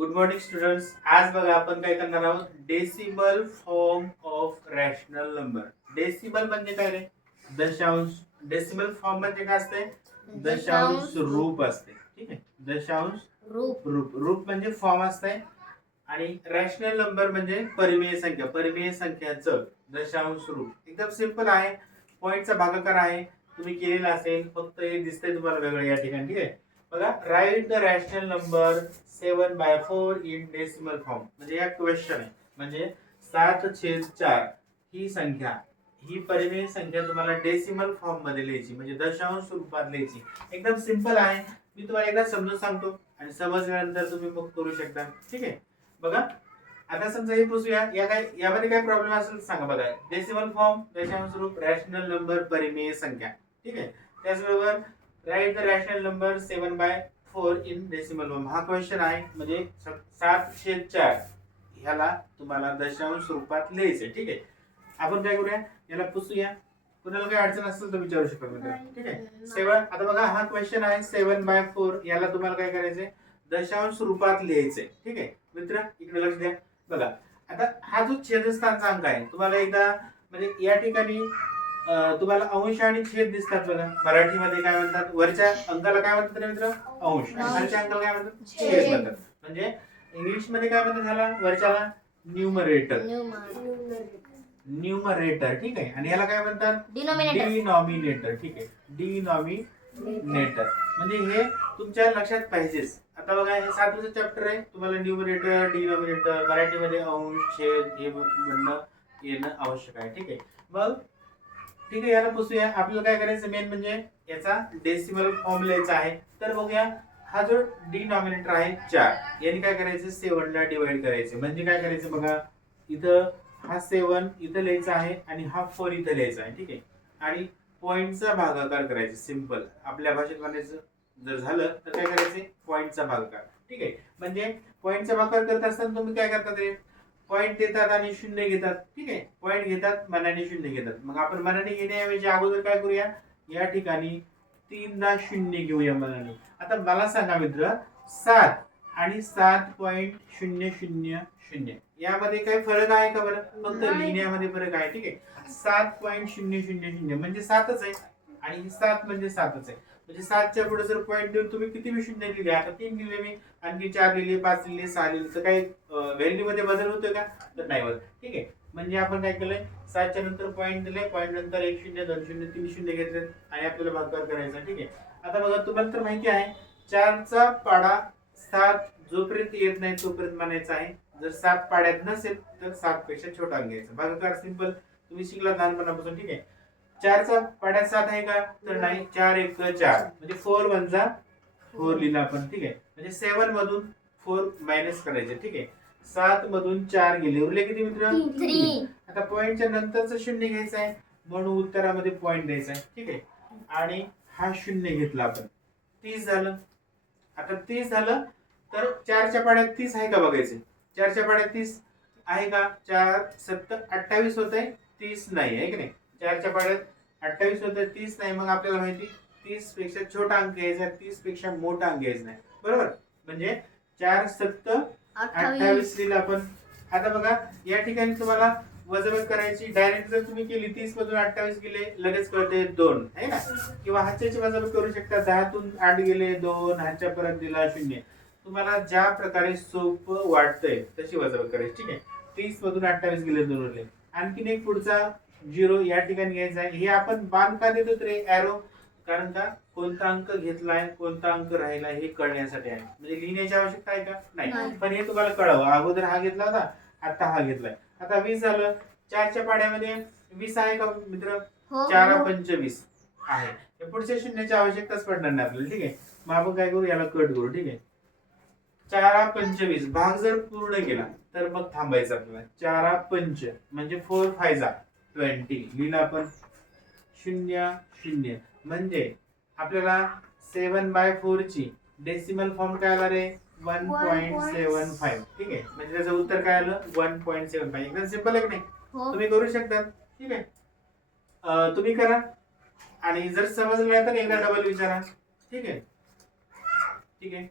Good morning students आज बघा आपण काय करणार आहोत? Decimal form of rational number decimal म्हणजे काय रे? दशांश. डेसिबल फॉर्म म्हणजे काय असते दशांश रूप असते. ठीक आहे? दशांश रूप. रूप. रूप म्हणजे फॉर्म असते आणि रॅशनल नंबर म्हणजे परिमेय संख्या. परिमेय संख्याचं दशांश रूप. एकदम सिंपल आहे. पॉईंटचा भागाकार आहे. तुम्ही केलेला असेल. फक्त हे दिसतंय तुम्हाला वेगळं या ठिकाणी. ठीक आहे? बघा write the rational number seven by four in decimal form म्हणजे या क्वेश्चन आहे. म्हणजे सात छेद चार ही संख्या. ही परिमेय संख्या तुम्हाला डेसिमल फॉर्ममध्ये लिहायची म्हणजे दशांश रूपात लिहायची. एकदम सिंपल आहे. मी तुम्हाला एकदा समजून सांगतो आणि समजल्यानंतर तुम्ही मग करू शकता. ठीक आहे? बघा. आता समजा हे पुसूया. या काय यामध्ये काय प्रॉब्लेम असेल सांगा बघा. डेसिमल फॉर्म दशांश रूप रॅशनल नंबर परिमेय संख्या. ठीक आहे? त्याचबरोबर write the rational number seven by four in decimal form हा क्वेश्चन आहे म्हणजे स- सात छेद चार. ह्याला तुम्हाला दशांश रूपात लिहायचं ठीक आहे? आपण काय करूया? याला पुसूया. कुणाला काही अडचण असेल तर विचारू शकता मित्र. ठीक आहे? सेवन आता बघा हा क्वेश्चन आहे सेवन बाय फोर. याला तुम्हाला काय करायचंय? दशांश रूपात लिहायचंय ठीक आहे? मित्र इकडे लक्ष द्या. बघा आता हा जो छेदस्थानचा अंक आहे तुम्हाला एकदा म्हणजे या ठिकाणी तुम्हाला अंश आणि छेद दिसतात बघा. मराठीमध्ये काय म्हणतात? वरच्या अंकाला काय म्हणतात रे मित्र? अंश. आणि खालच्या अंकाला काय म्हणतात? छेद. म्हणतात. म्हणजे इंग्लिशमध्ये काय म्हणतात ह्याला? वरच्याला? न्यूमरेटर. न्यूमरेटर. ठीक आहे. आणि याला काय म्हणतात? डिनोमिनेटर डिनॉमिनेटर ठीक आहे. डिनॉमिनेटर म्हणजे हे तुमच्या लक्षात पाहिजेच. आता बघा हे सातवीचं चॅप्टर आहे. तुम्हाला न्यूमरेटर डिनॉमिनेटर मराठीमध्ये अंश छेद हे म्हणणं येणं आवश्यक आहे. ठीक आहे. मग ठीक आहे याला पुसूया. आपल्याला काय करायचं मेन म्हणजे याचा डेसिमल फॉर्म लिहायचा आहे. तर बघूया हा जो डिनॉमिनेटर आहे चार. याने काय करायचं सेवनला डिवाइड करायचं. म्हणजे काय करायचं बघा इथं हा सेवन इथं लिहायचा आहे आणि हा फोर इथं लिहायचा आहे ठीक आहे. आणि पॉईंटचा भागाकार करायचा सिंपल आपल्या भाषेत म्हणायचं जर झालं तर काय करायचे पॉईंटचा भागाकार. ठीक आहे. म्हणजे पॉईंटचा भागाकार करत असताना तुम्ही काय करता ते? पॉइंट देतात आणि शून्य घेतात. ठीक आहे? पॉइंट घेतात मनाने शून्य घेतात. मग आपण मनाने घेण्याऐवजी अगोदर काय करूया? या ठिकाणी तीनदा शून्य घेऊया मनाने. आता मला सांगा मित्र सात आणि सात पॉइंट शून्य शून्य शून्य. यामध्ये काही फरक आहे का बरं? फक्त. लिहिण्यामध्ये फरक आहे. ठीक आहे? सात पॉईंट शून्य शून्य शून्य. म्हणजे सातच आहे. आणि ही सात म्हणजे सातच आहे. म्हणजे सातच्या पुढे जर पॉईंट देऊन तुम्ही किती मी शून्य लिहिले आता तीन लिहिले मी आणखी चार लिहिले पाच लिहिले सहा लिहिले तर काही व्हॅल्यूमध्ये बदल होतोय का? तर नाही होत. ठीक आहे. म्हणजे आपण काय केलंय? सातच्या नंतर पॉईंट दिले पॉईंट नंतर एक शून्य दोन शून्य तीन शून्य घेतले आणि आपल्याला भागाकार करायचा ठीक आहे. आता बघा तुम्हाला तर माहिती आहे चारचा पाडा सात जोपर्यंत येत नाही तोपर्यंत म्हणायचा आहे. जर सात पाड्यात नसेल तर सात पेक्षा छोटा घ्यायचा. भागाकार सिंपल. तुम्ही शिकला लहानपणापासून. ठीक आहे. चारचा पाड्यात सात आहे का? तर नाही. चार एक चार. म्हणजे फोर वनचा फोर लिहिला आपण. ठीक आहे. म्हणजे सेवन मधून फोर मायनस करायचे. ठीक आहे. सात मधून चार गेले. उरले किती मित्र? आता पॉईंटच्या नंतरचं शून्य घ्यायचं आहे. म्हणून उत्तरामध्ये पॉईंट द्यायचा आहे. ठीक आहे. आणि हा शून्य घेतला आपण. तीस झालं. आता तीस झालं. तर चारच्या पाड्यात तीस आहे का बघायचे? चारच्या पाड्यात तीस आहे का? चार सत्तर अठ्ठावीस होत आहे तीस नाही. आहे की नाही? चारच्या पाड्यात. अठ्ठावीस होत तीस नाही. मग आपल्याला माहिती तीसपेक्षा छोटा अंक घ्यायचा तीसपेक्षा मोठा अंक घ्यायचा नाही. बरोबर? म्हणजे चार सत्तर अठ्ठावीस लिहिलं आपण. आता बघा या ठिकाणी तुम्हाला वजाबाकी करायची डायरेक्ट जर तुम्ही केली तीस मधून अठ्ठावीस गेले लगेच कळते दोन. आहे ना? किंवा हातच्याची वजाबाकी करू शकता दहातून आठ गेले दोन हातच्या परत दिला शून्य. तुम्हाला ज्या प्रकारे सोपं वाटतंय तशी वजाबाकी करायची. ठीक आहे? तीस मधून अठ्ठावीस गेले दोन उरले आणखीन एक पुढचा. झिरो या ठिकाणी घ्यायचा आहे. हे आपण बांध का देतो रे ॲरो कारण का? कोणता अंक घेतलाय कोणता अंक राहिलाय हे कळण्यासाठी आहे. म्हणजे लिहिण्याची आवश्यकता आहे का? नाही. पण हे तुम्हाला कळावं. अगोदर हा घेतला होता आता हा घेतलाय. आता वीस झालं. चारच्या पाड्यामध्ये वीस आहे का मित्र? हो चार पंचवीस आहे. हे पुढच्या शून्याची आवश्यकताच पडणार नाही आपल्याला. ठीक आहे? मग आपण काय करू? याला कट करू. ठीक आहे? चारा पंचवीस भाग जर पूर्ण केला तर मग थांबायचं आपल्याला. चारा पंच म्हणजे फोर फायजा ट्वेंटी. लिहिलं आपण. शून्य शून्य. म्हणजे आपल्याला सेवन बाय फोर ची डेसिमल फॉर्म काय आला रे? One point seven five. ठीक आहे? म्हणजे त्याचं उत्तर काय आलं? One point seven five. एकदम सिंपल आहे की नाही? हो. तुम्ही करू शकता ठीक आहे? तुम्ही करा. आणि जर समजलं नाही तर एकदा डबल विचारा. ठीक आहे? ठीक आहे.